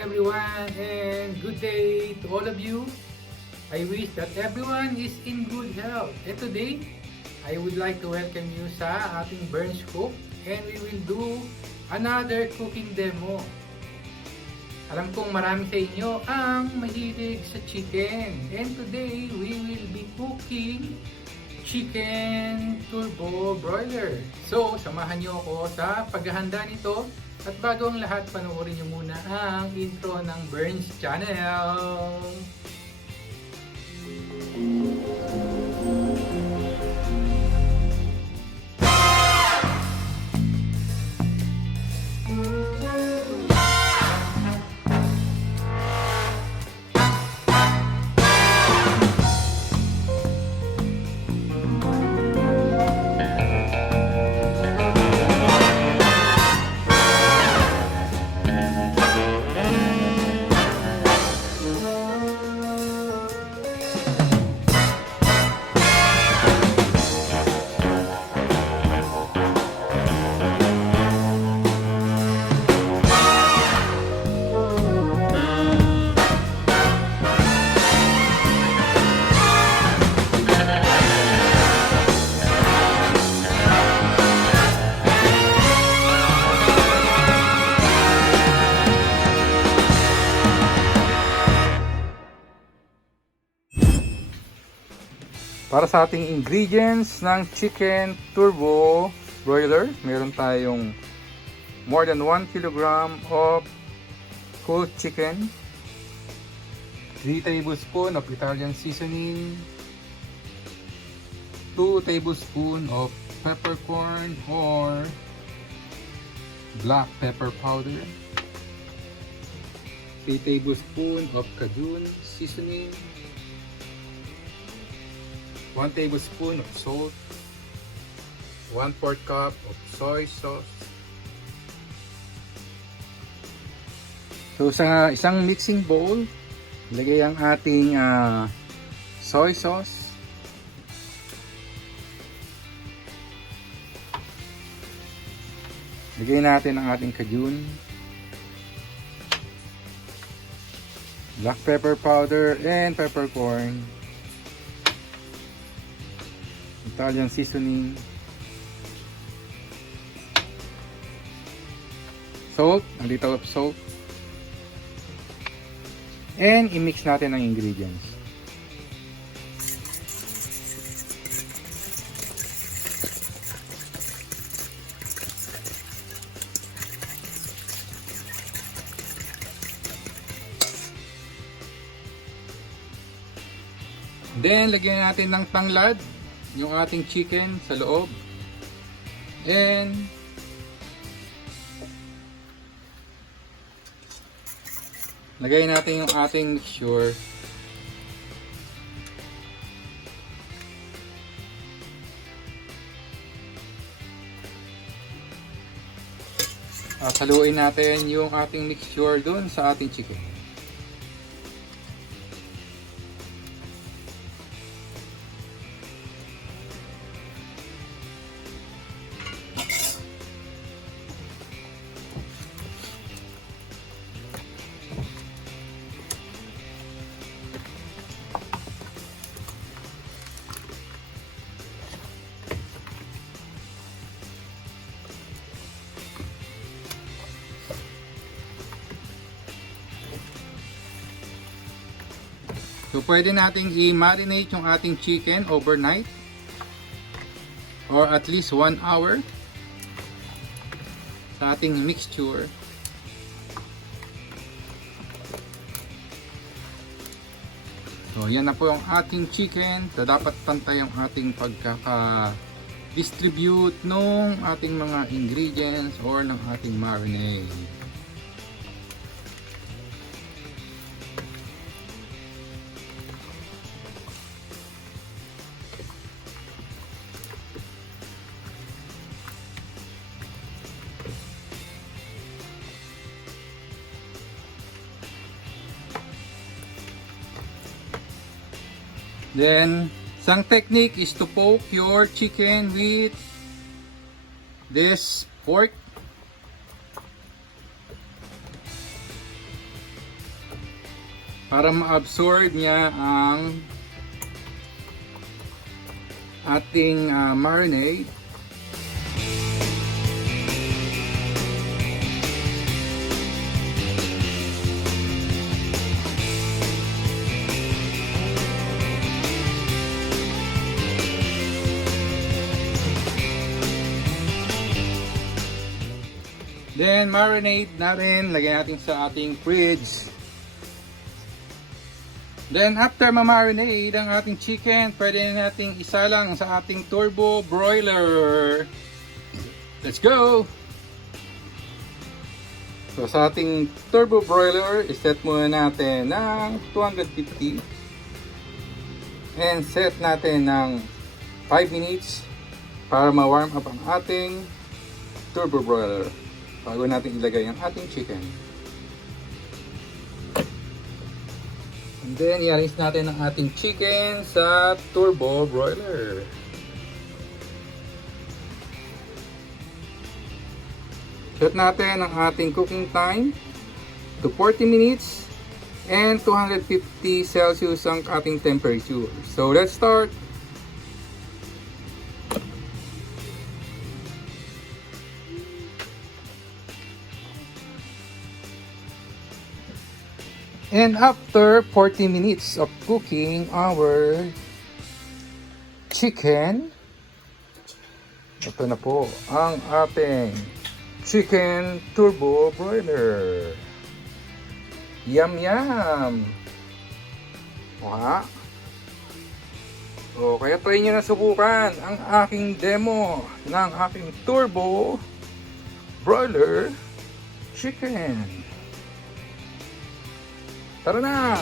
everyone and good day to all of you. I wish that everyone is in good health. And today, I would like to welcome you sa ating Burns Cook and we will do another cooking demo. Alam kong marami sa inyo ang mahilig sa chicken. And today, we will be cooking chicken turbo broiler. So, samahan niyo ako sa paghahanda nito. At bago ang lahat, panoorin niyo muna ang intro ng Burns Channel. Para sa ating ingredients ng chicken turbo broiler, meron tayong more than 1 kg of whole chicken, 3 tablespoons of Italian seasoning, 2 tablespoons of peppercorn or black pepper powder, 3 tablespoons of cajun seasoning, 1 tablespoon of salt, 1/4 cup of soy sauce. So sa isang mixing bowl, ilagay ang ating soy sauce. Lagay natin ang ating cajun, black pepper powder and peppercorn, Italian seasoning, salt, a little of salt, and i-mix natin ang ingredients. Then, lagyan natin ng tanglad yung ating chicken sa loob, and lagay natin yung ating mixture. At haluin natin yung ating mixture dun sa ating chicken. So, pwede nating i-marinate yung ating chicken overnight or at least 1 hour sa ating mixture. So, yan na po yung ating chicken. So, dapat pantay yung ating pagkaka-distribute ng ating mga ingredients or ng ating marinade. Then, isang technique is to poke your chicken with this fork para ma-absorb niya ang ating marinade. Then marinade natin, lagyan natin sa ating fridge. Then after ma-marinade ang ating chicken, pwede na nating isalang sa ating Turbo Broiler. Let's go! So sa ating Turbo Broiler, iset muna natin ng 250 and set natin ng 5 minutes para ma-warm up ang ating Turbo Broiler bago natin ilagay ang ating chicken. And then, i-arrange natin ang ating chicken sa Turbo Broiler. Set natin ang ating cooking time to 40 minutes and 250 Celsius ang ating temperature. So, let's start! And after 40 minutes of cooking our chicken, ito na po ang ating chicken turbo broiler. Yum yum! Wow! So, kaya try nyo na subukan ang aking demo ng aking turbo broiler chicken. Tara na!